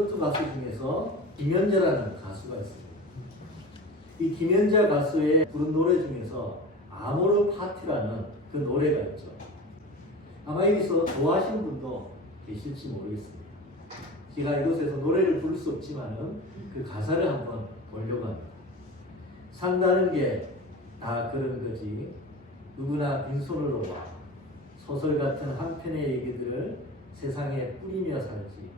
트로트 가수 중에서 김연자라는 가수가 있습니다. 이 김연자 가수의 부른 노래 중에서 아모르 파티라는 그 노래가 있죠. 아마 여기서 좋아하시는 분도 계실지 모르겠습니다. 제가 이곳에서 노래를 부를 수 없지만은 그 가사를 한번 보려고 합니다. 산다는 게 다 그런 거지. 누구나 빈손으로 와 소설 같은 한 편의 얘기들을 세상에 뿌리며 살지.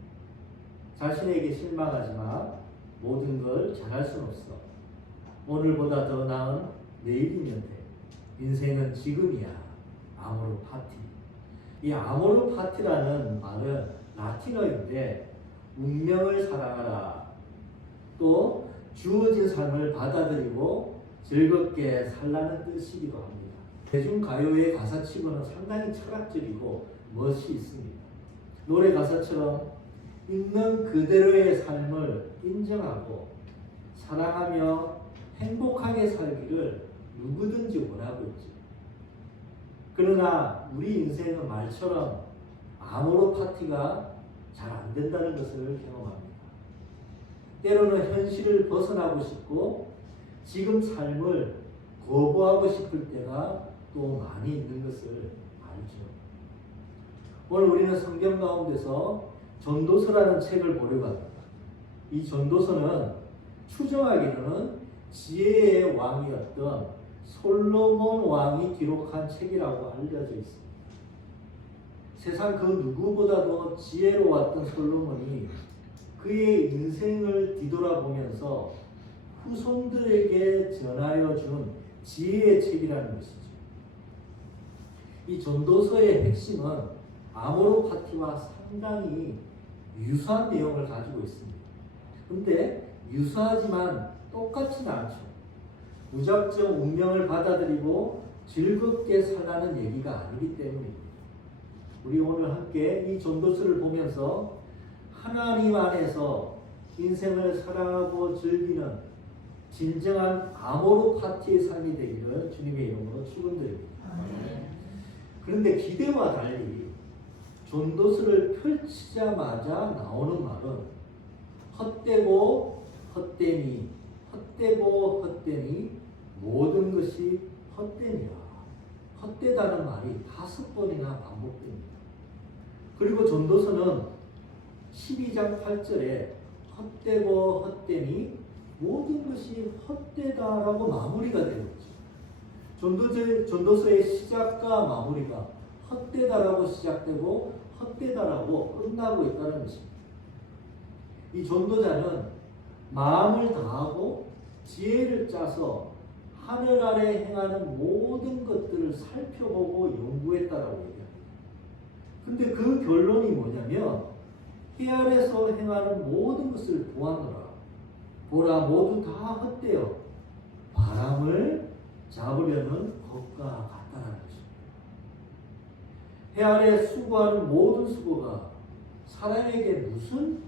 자신에게 실망하지 마. 모든 걸 잘할 순 없어. 오늘보다 더 나은 내일이면 돼. 인생은 지금이야. 아모르 파티. 이 아모르 파티라는 말은 라틴어인데 운명을 사랑하라. 또 주어진 삶을 받아들이고 즐겁게 살라는 뜻이기도 합니다. 대중가요의 가사치고는 상당히 철학적이고 멋이 있습니다. 노래 가사처럼 있는 그대로의 삶을 인정하고 사랑하며 행복하게 살기를 누구든지 원하고 있죠. 그러나 우리 인생은 말처럼 아모르 파티가 잘 안 된다는 것을 경험합니다. 때로는 현실을 벗어나고 싶고 지금 삶을 거부하고 싶을 때가 또 많이 있는 것을 알죠. 오늘 우리는 성경 가운데서 전도서라는 책을 보려고 합니다. 이 전도서는 추정하기로는 지혜의 왕이었던 솔로몬 왕이 기록한 책이라고 알려져 있습니다. 세상 그 누구보다도 지혜로웠던 솔로몬이 그의 인생을 뒤돌아보면서 후손들에게 전하여 준 지혜의 책이라는 것이죠. 이 전도서의 핵심은 아모르 파티와 상당히 유사한 내용을 가지고 있습니다. 근데 유사하지만 똑같지는 않죠. 무작정 운명을 받아들이고 즐겁게 살라는 얘기가 아니기 때문입니다. 우리 오늘 함께 이 전도서를 보면서 하나님 안에서 인생을 사랑하고 즐기는 진정한 아모르 파티의 삶이 되기를 주님의 이름으로 축원드립니다. 그런데 기대와 달리 전도서를 펼치자마자 나오는 말은 헛되고 헛되니 헛되고 헛되니 모든 것이 헛되니라. 헛되다는 말이 5번이나 반복됩니다. 그리고 전도서는 12장 8절에 헛되고 헛되니 모든 것이 헛되다라고 마무리가 되어 있죠. 전도서의 시작과 마무리가 헛되다라고 시작되고 헛되다라고 끝나고 있다는 것입니다. 이 전도자는 마음을 다하고 지혜를 짜서 하늘 아래 행하는 모든 것들을 살펴보고 연구했다라고 얘기합니다. 근데 그 결론이 뭐냐면 해 아래서 행하는 모든 것을 보았노라. 보라 모두 다 헛되어 바람을 잡으려는 것과 같다라는 것입니다. 해 아래 수고하는 모든 수고가 사람에게 무슨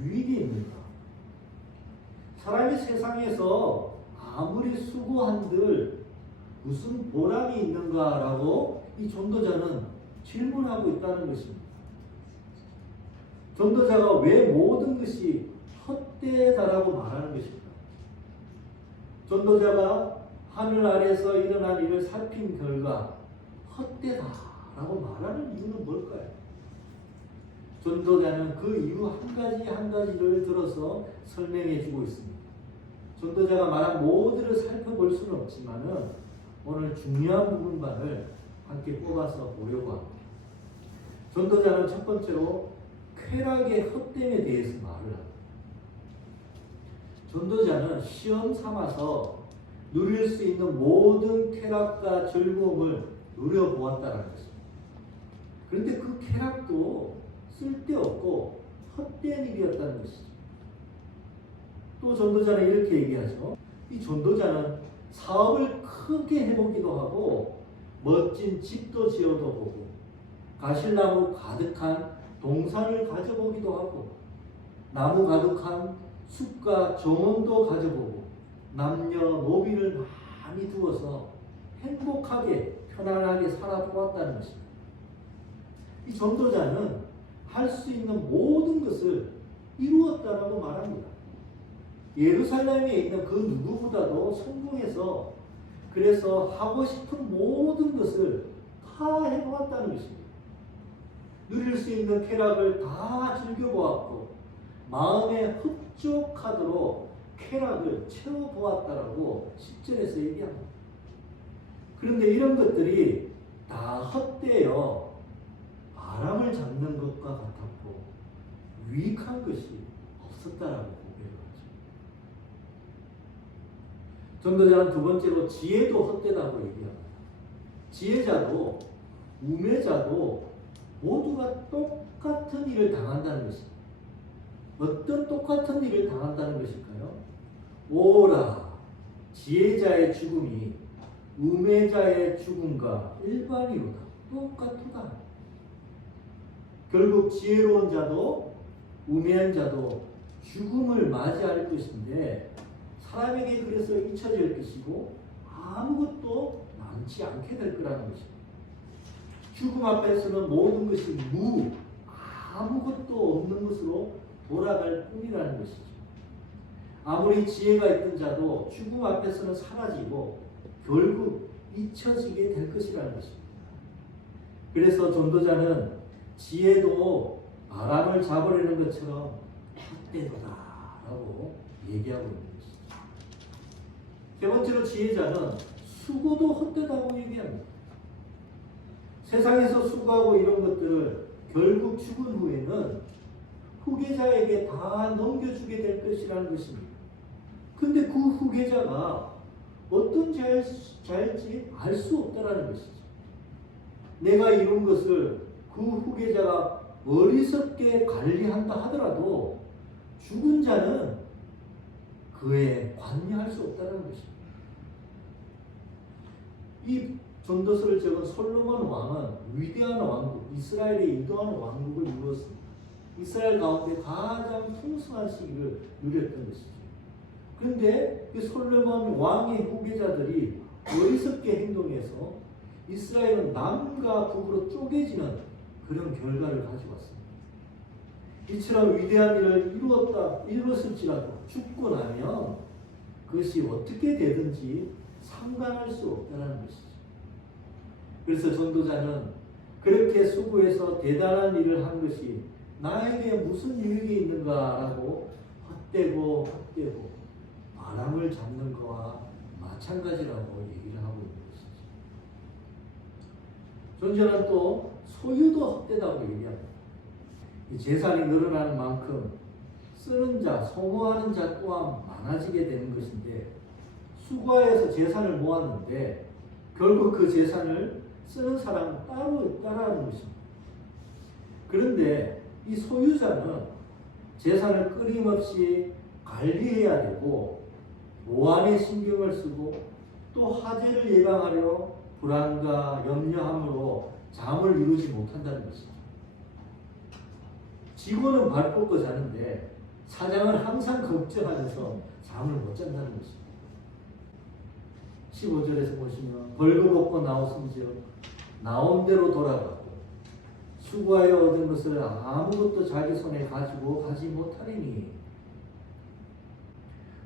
유익이 있는가? 사람이 세상에서 아무리 수고한들 무슨 보람이 있는가라고 이 전도자는 질문하고 있다는 것입니다. 전도자가 왜 모든 것이 헛되다라고 말하는 것입니까? 전도자가 하늘 아래서 일어난 일을 살핀 결과 헛되다라고 말하는 이유는 뭘까요? 전도자는 그 이유 한 가지 한 가지를 들어서 설명해 주고 있습니다. 전도자가 말한 모두를 살펴볼 수는 없지만은 오늘 중요한 부분만을 함께 뽑아서 보려고 합니다. 전도자는 첫 번째로 쾌락의 헛됨에 대해서 말을 합니다. 전도자는 시험 삼아서 누릴 수 있는 모든 쾌락과 즐거움을 누려보았다는 것입니다. 그런데 그 쾌락도 쓸데없고 헛된 일이었다는 것이죠. 또 전도자는 이렇게 얘기하죠. 이 전도자는 사업을 크게 해보기도 하고 멋진 집도 지어도 보고 가실나무 가득한 동산을 가져보기도 하고 나무 가득한 숲과 정원도 가져보고 남녀 노비를 많이 두어서 행복하게 편안하게 살아보았다는 것입니다. 이 전도자는 할 수 있는 모든 것을 이루었다라고 말합니다. 예루살렘에 있는 그 누구보다도 성공해서 그래서 하고 싶은 모든 것을 다 해보았다는 것입니다. 누릴 수 있는 쾌락을 다 즐겨보았고 마음에 흡족하도록 쾌락을 채워보았다라고 10절에서 얘기합니다. 그런데 이런 것들이 다 헛되어 바람을 잡는 것과 같았고 유익한 것이 없었다라고 고백을 하죠. 전도자는 두 번째로 지혜도 헛되다고 얘기합니다. 지혜자도 우매자도 모두가 똑같은 일을 당한다는 것입니다. 어떤 똑같은 일을 당한다는 것일까요? 오라, 지혜자의 죽음이 우매자의 죽음과 일반이로다. 똑같도다. 결국 지혜로운 자도 우매한 자도 죽음을 맞이할 것인데 사람에게 그래서 잊혀질 것이고 아무것도 남지 않게 될 거라는 것입니다. 죽음 앞에서는 모든 것이 아무것도 없는 것으로 돌아갈 뿐이라는 것이죠. 아무리 지혜가 있던 자도 죽음 앞에서는 사라지고 결국 잊혀지게 될 것이라는 것입니다. 그래서 전도자는 지혜도 바람을 잡으려는 것처럼 헛되도다라고 얘기하고 있는 것이죠. 세 번째로 지혜자는 수고도 헛되다고 얘기합니다. 세상에서 수고하고 이런 것들을 결국 죽은 후에는 후계자에게 다 넘겨주게 될 것이라는 것입니다. 근데 그 후계자가 어떤 자일지 알 수 없다라는 것이죠. 내가 이룬 것을 그 후계자가 어리석게 관리한다 하더라도 죽은 자는 그에 관여할 수 없다는 것입니다. 이 전도서를 적은 솔로몬 왕은 위대한 왕국, 이스라엘의 이동한 왕국을 이루었습니다. 이스라엘 가운데 가장 풍성한 시기를 누렸던 것이죠. 그런데 그 솔로몬 왕의 후계자들이 어리석게 행동해서 이스라엘은 남과 북으로 쪼개지는 그런 결과를 가져왔습니다. 이처럼 위대한 일을 이루었을지라도 죽고 나면 그것이 어떻게 되든지 상관할 수 없다는 것이죠. 그래서 전도자는 그렇게 수고해서 대단한 일을 한 것이 나에게 무슨 유익이 있는가라고 헛되고 바람을 잡는 것과 마찬가지라고 얘기를 하고 있는 것이죠. 전도자는 또 소유도 헛되다고 얘기합니다. 이 재산이 늘어나는 만큼 쓰는 자, 소모하는 자 또한 많아지게 되는 것인데 수고해서 재산을 모았는데 결국 그 재산을 쓰는 사람은 따로 있다라는 것입니다. 그런데 이 소유자는 재산을 끊임없이 관리해야 되고 보안에 신경을 쓰고 또 화재를 예방하려 불안과 염려함으로 잠을 이루지 못한다는 것이죠. 직원은 발 뻗고 자는데 사장은 항상 걱정하면서 잠을 못 잔다는 것입니다. 15절에서 보시면 벌금 얻고 나오신즉 나온 대로 돌아가고 수고하여 얻은 것을 아무것도 자기 손에 가지고 가지 못하리니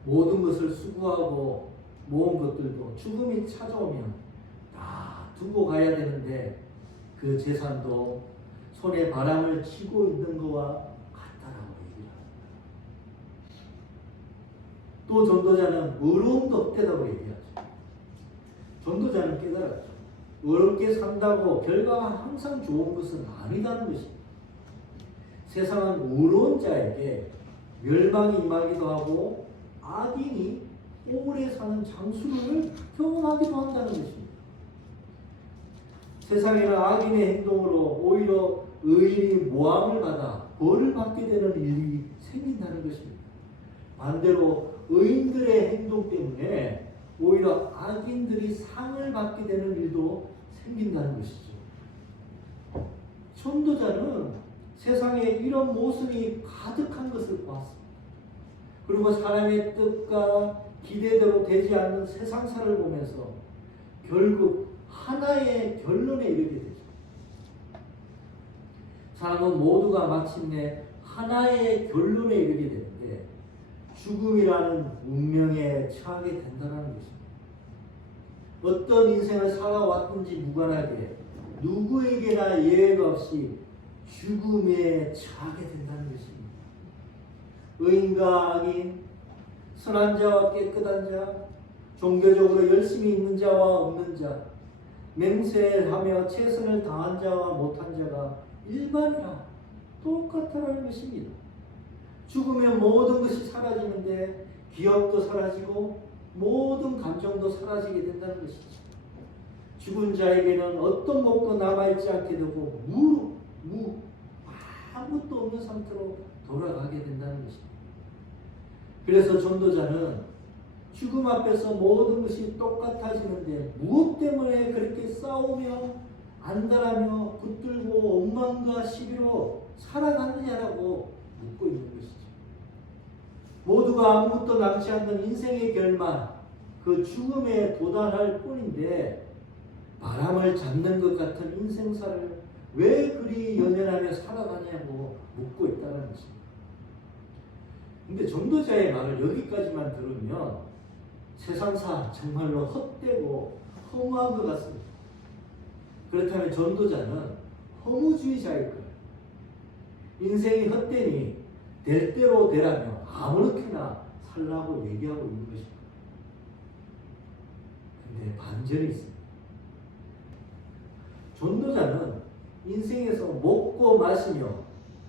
모든 것을 수고하고 모은 것들도 죽음이 찾아오면 다 두고 가야 되는데 그 재산도 손에 바람을 치고 있는 것과 같다라고 얘기를 합니다. 또 전도자는 의로움도 헛되다고 얘기하죠. 전도자는 깨달았죠. 어렵게 산다고 결과가 항상 좋은 것은 아니다는 것입니다. 세상은 의로운 자에게 멸망이 임하기도 하고 악인이 오래 사는 장수를 경험하기도 한다는 것입니다. 세상에는 악인의 행동으로 오히려 의인이 모함을 받아 벌을 받게 되는 일이 생긴다는 것입니다. 반대로 의인들의 행동 때문에 오히려 악인들이 상을 받게 되는 일도 생긴다는 것이죠. 전도자는 세상에 이런 모습이 가득한 것을 보았습니다. 그리고 사람의 뜻과 기대대로 되지 않는 세상사를 보면서 결국 하나의 결론에 이르게 되죠. 사람은 모두가 마침내 하나의 결론에 이르게 되는데 죽음이라는 운명에 처하게 된다는 것입니다. 어떤 인생을 살아왔든지 무관하게 누구에게나 예외가 없이 죽음에 처하게 된다는 것입니다. 의인과 악인, 선한 자와 깨끗한 자, 종교적으로 열심히 있는 자와 없는 자, 맹세하며 최선을 다한 자와 못한 자가 일반이라 똑같다는 것입니다. 죽으면 모든 것이 사라지는데 기억도 사라지고 모든 감정도 사라지게 된다는 것이죠. 죽은 자에게는 어떤 것도 남아있지 않게 되고 아무것도 없는 상태로 돌아가게 된다는 것입니다. 그래서 전도자는 죽음 앞에서 모든 것이 똑같아지는데 무엇 때문에 그렇게 싸우며 안달하며 붙들고 원망과 시비로 살아가느냐라고 묻고 있는 것이죠. 모두가 아무것도 남지 않는 인생의 결말, 그 죽음에 도달할 뿐인데 바람을 잡는 것 같은 인생사를 왜 그리 연연하며 살아가냐고 묻고 있다는 것입니다. 근데 전도자의 말을 여기까지만 들으면 세상사 정말로 헛되고 허무한 것 같습니다. 그렇다면 전도자는 허무주의자일 거예요. 인생이 헛되니 될 대로 되라며 아무렇게나 살라고 얘기하고 있는 것입니다. 근데 반전이 있습니다. 전도자는 인생에서 먹고 마시며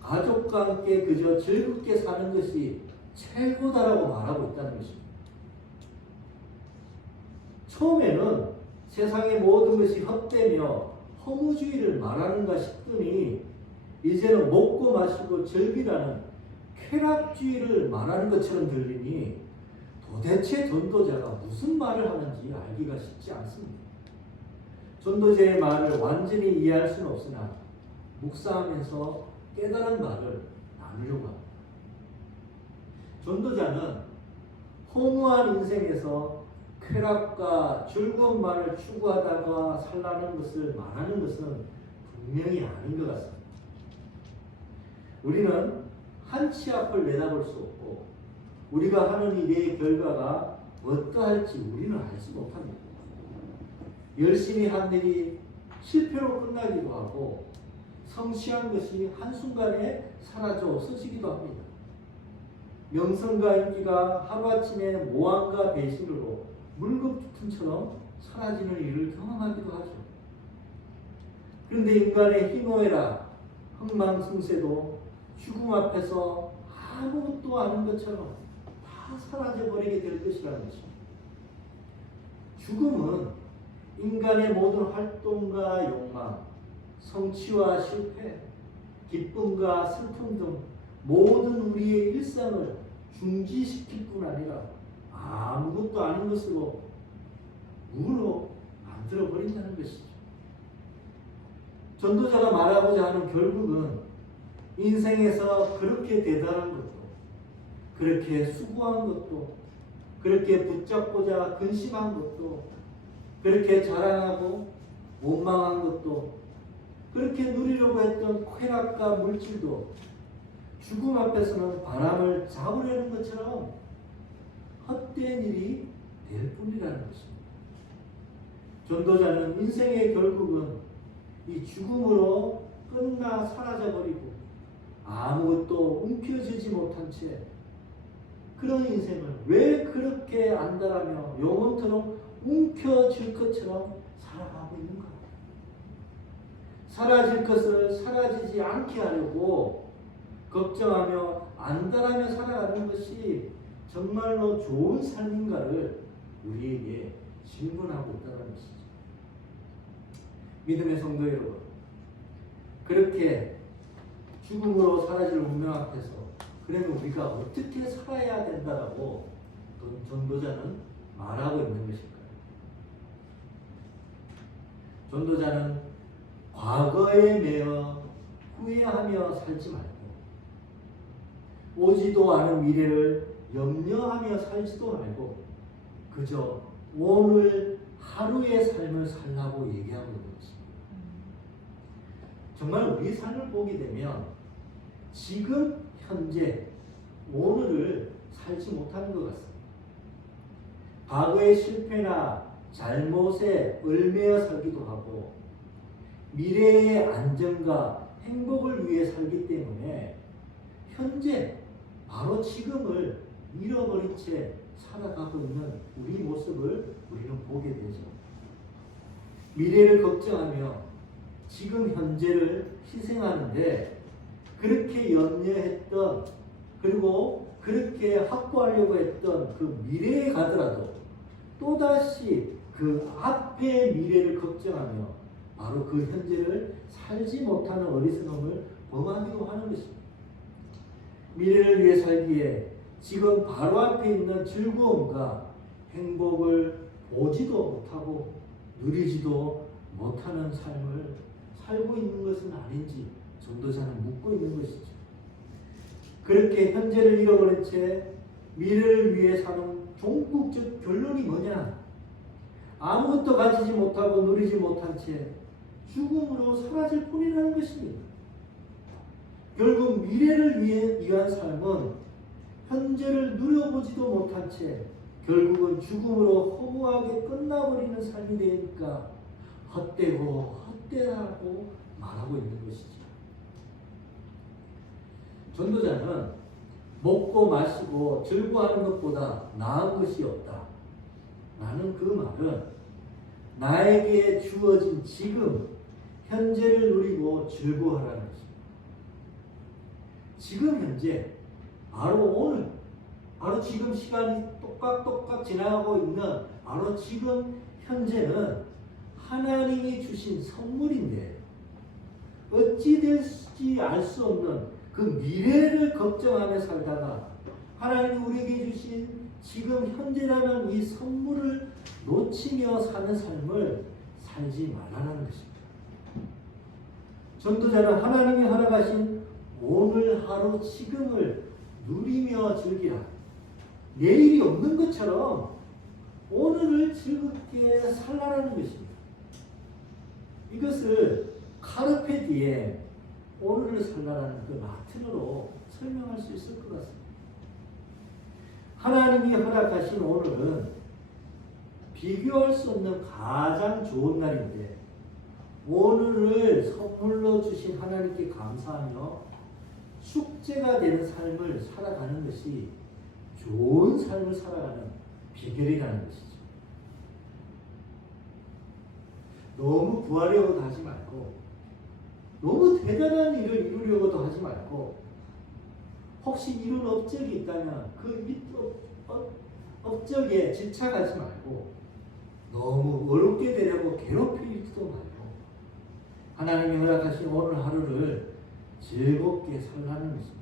가족과 함께 그저 즐겁게 사는 것이 최고다라고 말하고 있다는 것입니다. 처음에는 세상의 모든 것이 헛되며 허무주의를 말하는가 싶더니 이제는 먹고 마시고 즐기라는 쾌락주의를 말하는 것처럼 들리니 도대체 전도자가 무슨 말을 하는지 알기가 쉽지 않습니다. 전도자의 말을 완전히 이해할 수는 없으나 묵상하면서 깨달은 말을 나누려고 합니다. 전도자는 허무한 인생에서 쾌락과 즐거움만을 추구하다가 살라는 것을 말하는 것은 분명히 아닌 것 같습니다. 우리는 한치 앞을 내다볼 수 없고 우리가 하는 일의 결과가 어떠할지 우리는 알지 못합니다. 열심히 한 일이 실패로 끝나기도 하고 성취한 것이 한순간에 사라져 없어지기도 합니다. 명성과 인기가 하루아침에 모함과 배신으로 물거품처럼 사라지는 일을 경험하기도 하죠. 그런데 인간의 희노애락, 흥망성쇠도 죽음 앞에서 아무것도 아닌 것처럼 다 사라져버리게 될 것이라는 것입니다. 죽음은 인간의 모든 활동과 욕망, 성취와 실패, 기쁨과 슬픔 등 모든 우리의 일상을 중지시킬 뿐 아니라 아무것도 아닌 것으로 무로 만들어버린다는 것이죠. 전도자가 말하고자 하는 결국은 인생에서 그렇게 대단한 것도 그렇게 수고한 것도 그렇게 붙잡고자 근심한 것도 그렇게 자랑하고 원망한 것도 그렇게 누리려고 했던 쾌락과 물질도 죽음 앞에서는 바람을 잡으려는 것처럼 헛된 일이 될 뿐이라는 것입니다. 전도자는 인생의 결국은 이 죽음으로 끝나 사라져버리고 아무것도 움켜쥐지 못한 채 그런 인생을 왜 그렇게 안달하며 영원토록 움켜쥘 것처럼 살아가고 있는가? 사라질 것을 사라지지 않게 하려고 걱정하며 안달하며 살아가는 것이 정말로 좋은 삶인가를 우리에게 질문하고 있다는 것이죠. 믿음의 성도 여러분, 그렇게 죽음으로 사라질 운명 앞에서 그러면 우리가 어떻게 살아야 된다라고 전도자는 말하고 있는 것일까요? 전도자는 과거에 매여 후회하며 살지 말고 오지도 않은 미래를 염려하며 살지도 말고 그저 오늘 하루의 삶을 살라고 얘기하고 있는 것입니다. 정말 우리 삶을 보게 되면 지금 현재, 오늘을 살지 못하는 것 같습니다. 과거의 실패나 잘못에 얽매여 살기도 하고 미래의 안정과 행복을 위해 살기 때문에 현재, 바로 지금을 잃어버린 채 살아가고 있는 우리 모습을 우리는 보게 되죠. 미래를 걱정하며 지금 현재를 희생하는데 그렇게 염려했던, 그리고 그렇게 확보하려고 했던 그 미래에 가더라도 또다시 그 앞의 미래를 걱정하며 바로 그 현재를 살지 못하는 어리석음을 범하기도 하는 것입니다. 미래를 위해 살기에 지금 바로 앞에 있는 즐거움과 행복을 보지도 못하고 누리지도 못하는 삶을 살고 있는 것은 아닌지 전도자는 묻고 있는 것이죠. 그렇게 현재를 잃어버린 채 미래를 위해 사는 종국적 결론이 뭐냐? 아무것도 가지지 못하고 누리지 못한 채 죽음으로 사라질 뿐이라는 것입니다. 결국 미래를 위한 삶은 현재를 누려보지도 못한 채 결국은 죽음으로 허무하게 끝나버리는 삶이 되니까 헛되고 헛되다고 말하고 있는 것이죠. 전도자는 먹고 마시고 즐거워하는 것보다 나은 것이 없다. 라는 그 말은 나에게 주어진 지금, 현재를 누리고 즐거워하라는 것입니다. 지금 현재, 바로 오늘, 바로 지금 시간이 똑깍똑깍 지나가고 있는 바로 지금 현재는 하나님이 주신 선물인데 어찌 될지 알 수 없는 그 미래를 걱정하며 살다가 하나님이 우리에게 주신 지금 현재라는 이 선물을 놓치며 사는 삶을 살지 말라는 것입니다. 전도자는 하나님이 허락하신 오늘 하루 지금을 누리며 즐기라. 내일이 없는 것처럼 오늘을 즐겁게 살라라는 것입니다. 이것을 카르페 디엠, 오늘을 살라라는 그 라틴어로 설명할 수 있을 것 같습니다. 하나님이 허락하신 오늘은 비교할 수 없는 가장 좋은 날인데 오늘을 선물로 주신 하나님께 감사하며 축제가 되는 삶을 살아가는 것이 좋은 삶을 살아가는 비결이라는 것이죠. 너무 구하려고도 하지 말고 너무 대단한 일을 이루려고도 하지 말고 혹시 이룬 업적이 있다면 그 업적에 집착하지 말고 너무 어렵게 되려고 괴롭히지도 말고 하나님이 허락하신 오늘 하루를 즐겁게 살라는 것입니다.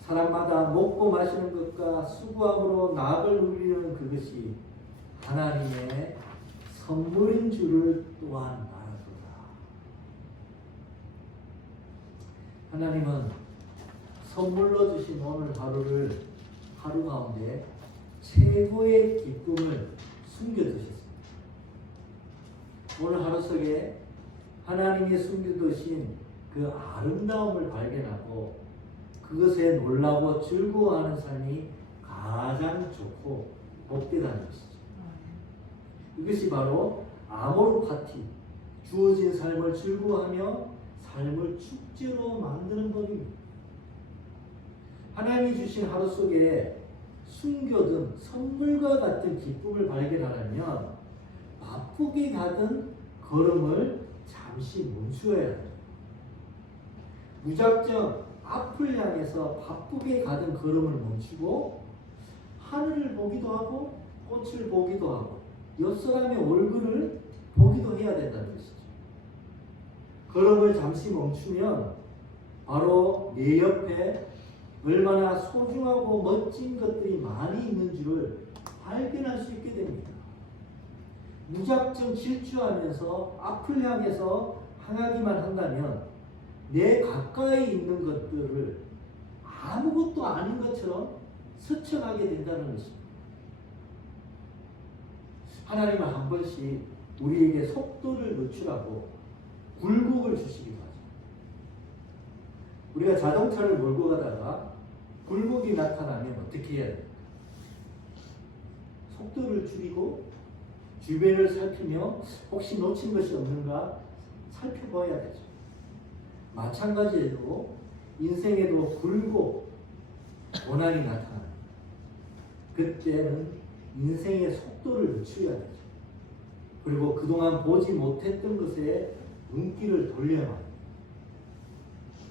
사람마다 먹고 마시는 것과 수고함으로 낙을 누리는 그것이 하나님의 선물인 줄을 또한 알아두라. 하나님은 선물로 주신 오늘 하루를 하루 가운데 최고의 기쁨을 숨겨두셨습니다. 오늘 하루 속에 하나님이 숨겨두신 그 아름다움을 발견하고 그것에 놀라고 즐거워하는 삶이 가장 좋고 복되다는 것이죠. 이것이 바로 아모르 파티, 주어진 삶을 즐거워하며 삶을 축제로 만드는 법입니다. 하나님이 주신 하루 속에 숨겨둔 선물과 같은 기쁨을 발견하려면 바쁘게 가던 걸음을 잠시 멈추어야 합니다. 무작정 앞을 향해서 바쁘게 가던 걸음을 멈추고 하늘을 보기도 하고 꽃을 보기도 하고 옆 사람의 얼굴을 보기도 해야 된다는 것이죠. 걸음을 잠시 멈추면 바로 내 옆에 얼마나 소중하고 멋진 것들이 많이 있는 줄을 발견할 수 있게 됩니다. 무작정 질주하면서 앞을 향해서 향하기만 한다면 내 가까이 있는 것들을 아무것도 아닌 것처럼 스쳐가게 된다는 것입니다. 하나님은 한 번씩 우리에게 속도를 늦추라고 굴곡을 주시기도 하죠. 우리가 자동차를 몰고 가다가 굴곡이 나타나면 어떻게 해야 돼요? 속도를 줄이고 주변을 살피며 혹시 놓친 것이 없는가 살펴봐야 되죠. 마찬가지로 인생에도 굴곡, 고난이 나타나요. 그때는 인생의 속도를 늦춰야 되죠. 그리고 그동안 보지 못했던 것에 눈길을 돌려야 합니다.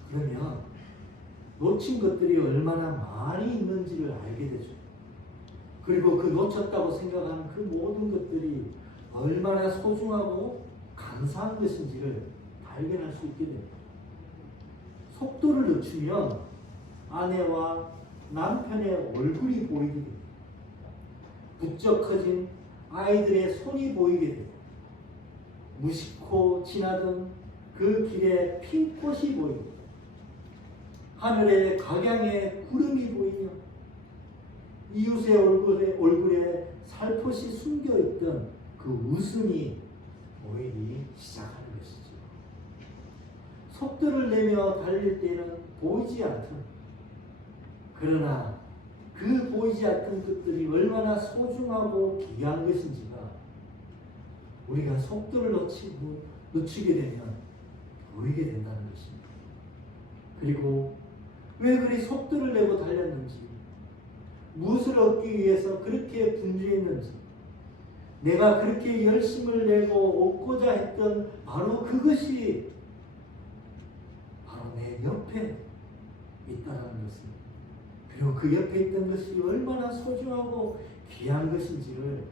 그러면 놓친 것들이 얼마나 많이 있는지를 알게 되죠. 그리고 그 놓쳤다고 생각하는 그 모든 것들이 얼마나 소중하고 감사한 것인지를 발견할 수 있게 됩니다. 속도를 늦추면 아내와 남편의 얼굴이 보이게 됩니다. 부쩍 커진 아이들의 손이 보이게 됩니다. 무심코 지나던 그 길에 핀꽃이 보입니다. 하늘에 각양의 구름이 보이며 이웃의 얼굴에 살포시 숨겨있던 그 웃음이 보이기 시작하는 것이죠. 속도를 내며 달릴 때는 보이지 않던, 그러나 그 보이지 않던 것들이 얼마나 소중하고 귀한 것인지가 우리가 속도를 놓치게 되면 보이게 된다는 것입니다. 그리고 왜 그리 속도를 내고 달렸는지, 무엇을 얻기 위해서 그렇게 분주했는지, 내가 그렇게 열심을 내고 얻고자 했던 바로 그것이 바로 내 옆에 있다는 것입니다. 그리고 그 옆에 있던 것이 얼마나 소중하고 귀한 것인지를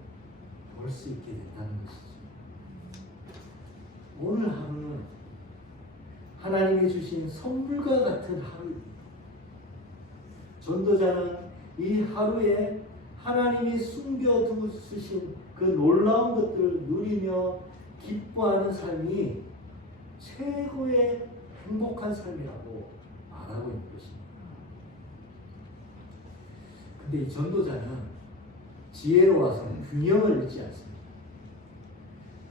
볼 수 있게 된다는 것이죠. 오늘 하루는 하나님이 주신 선물과 같은 하루입니다. 전도자는 이 하루에 하나님이 숨겨두신 그 놀라운 것들을 누리며 기뻐하는 삶이 최고의 행복한 삶이라고 말하고 있는 것입니다. 근데 이 전도자는 지혜로워서 균형을 잃지 않습니다.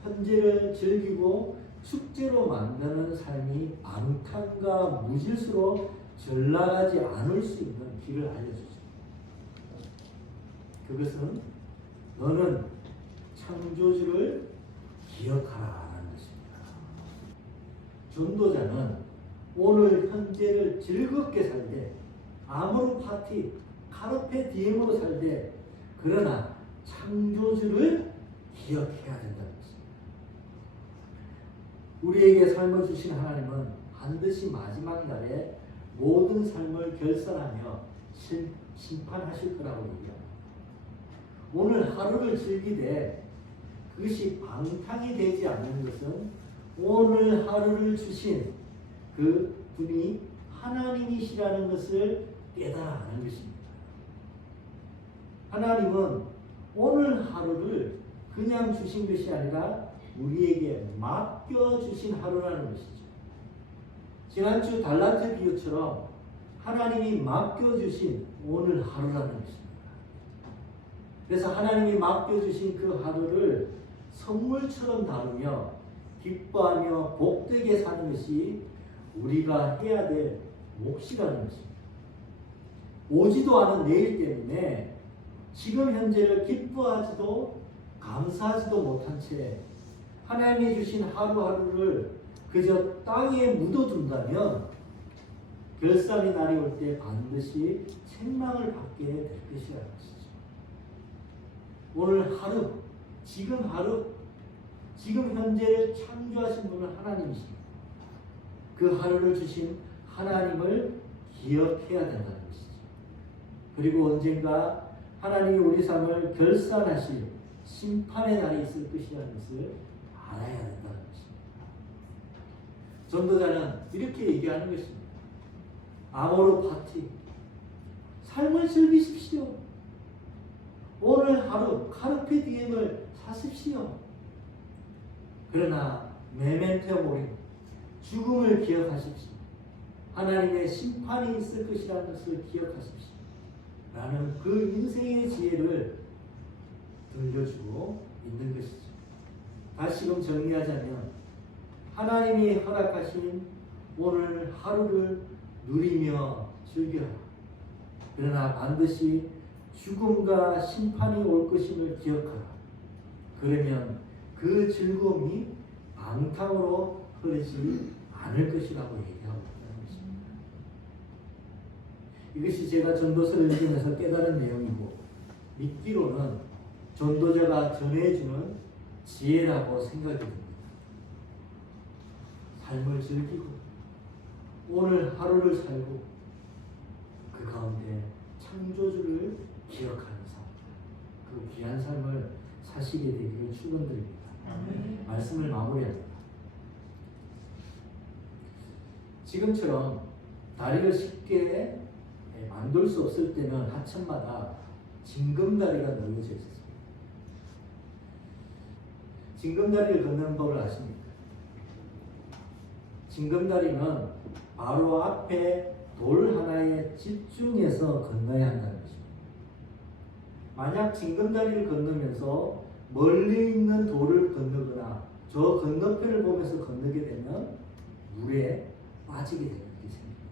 현재를 즐기고 축제로 만드는 삶이 방탕과 무질서로 전락하지 않을 수 있는 길을 알려주죠. 그것은 너는 창조주를 기억하라는 것입니다. 전도자는 오늘 현재를 즐겁게 살되 아모르 파티, 카르페 디엠으로 살되 그러나 창조주를 기억해야 된다는 것입니다. 우리에게 삶을 주신 하나님은 반드시 마지막 날에 모든 삶을 결산하며 심판하실 거라고 얘기합니다. 오늘 하루를 즐기되 그것이 방탕이 되지 않는 것은 오늘 하루를 주신 그 분이 하나님이시라는 것을 깨달아 아는 것입니다. 하나님은 오늘 하루를 그냥 주신 것이 아니라 우리에게 맡겨주신 하루라는 것이죠. 지난주 달란트 비유처럼 하나님이 맡겨주신 오늘 하루라는 것입니다. 그래서 하나님이 맡겨주신 그 하루를 선물처럼 다루며 기뻐하며 복되게 사는 것이 우리가 해야 될 몫이라는 것입니다. 오지도 않은 내일 때문에 지금 현재를 기뻐하지도 감사하지도 못한 채 하나님이 주신 하루하루를 그저 땅에 묻어둔다면 결산의 날이 올 때 반드시 책망을 받게 될 것이라는 것이죠. 오늘 하루, 지금 현재를 창조하신 분은 하나님이십니다. 그 하루를 주신 하나님을 기억해야 된다는 것이죠. 그리고 언젠가 하나님이 우리 삶을 결산하실 심판의 날이 있을 것이라는 것을 알아야 된다는 것입니다. 전도자는 이렇게 얘기하는 것입니다. 아모르 파티, 삶을 즐기십시오. 오늘 하루 카르페 디엠을 사십시오. 그러나 메멘토 모리, 죽음을 기억하십시오. 하나님의 심판이 있을 것이라는 것을 기억하십시오. 라는 그 인생의 지혜를 들려주고 있는 것이죠. 다시금 정리하자면 하나님이 허락하신 오늘 하루를 누리며 즐겨라. 그러나 반드시 죽음과 심판이 올 것임을 기억하라. 그러면 그 즐거움이 방탕으로 흐르지 않을 것이라고 얘기하고 있다는 것입니다. 이것이 제가 전도서를 읽으면서 깨달은 내용이고 믿기로는 전도자가 전해주는 지혜라고 생각이 듭니다. 삶을 즐기고 오늘 하루를 살고 그 가운데 창조주를 기억하는 삶, 그 귀한 삶을 사시게 되기를 축원드립니다. 말씀을 마무리합니다. 지금처럼 다리를 쉽게 만들 수 없을 때는 하천마다 징검다리가 놓여져 있었습니다. 징검다리를 걷는 법을 아십니까? 징검다리는 바로 앞에 돌 하나에 집중해서 건너야 한다는 것입니다. 만약 징검다리를 건너면서 멀리 있는 돌을 건너거나 저 건너편을 보면서 건너게 되면 물에 빠지게 되는 일이 생깁니다.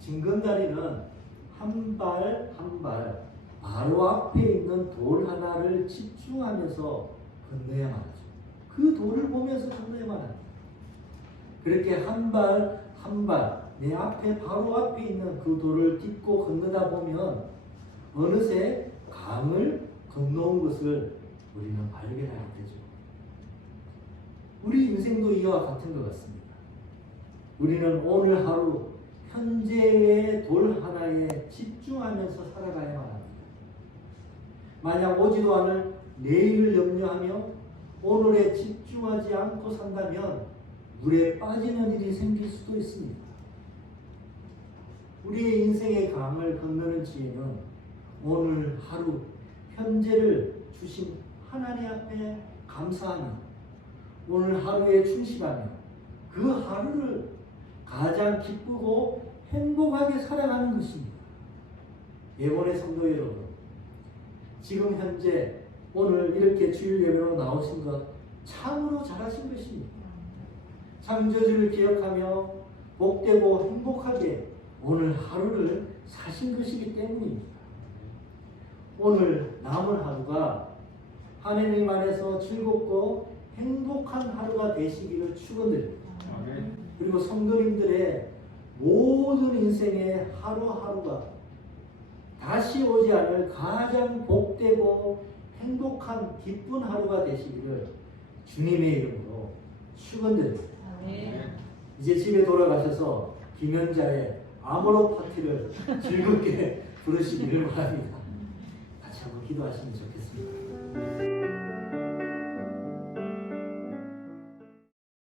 징검다리는 한 발 한 발 바로 앞에 있는 돌 하나를 집중하면서 건너야만 하죠. 그 돌을 보면서 건너야만 합니다. 그렇게 한 발 한 발 내 앞에 바로 앞에 있는 그 돌을 딛고 건너다 보면 어느새 강을 건너온 것을 우리는 발견하게 되죠. 우리 인생도 이와 같은 것 같습니다. 우리는 오늘 하루 현재의 돌 하나에 집중하면서 살아가야만 합니다. 만약 오지도 않을 내일을 염려하며 오늘에 집중하지 않고 산다면 물에 빠지는 일이 생길 수도 있습니다. 우리의 인생의 강을 건너는 지혜는 오늘 하루 현재를 주신 하나님 앞에 감사하며 오늘 하루에 충실하며 그 하루를 가장 기쁘고 행복하게 살아가는 것입니다. 예본의 성도 여러분, 지금 현재 오늘 이렇게 주일 예배로 나오신 것 참으로 잘하신 것입니다. 창조주를 기억하며 복되고 행복하게 오늘 하루를 사신 것이기 때문입니다. 오늘 남은 하루가 하나님 안에서 즐겁고 행복한 하루가 되시기를 축원드립니다. 그리고 성도님들의 모든 인생의 하루하루가 다시 오지 않을 가장 복되고 행복한 기쁜 하루가 되시기를 주님의 이름으로 축원드립니다. 이제 집에 돌아가셔서 김연자의 아모로 파티를 즐겁게 부르시기를 바랍니다. 같이 한번 기도하시면 좋겠습니다.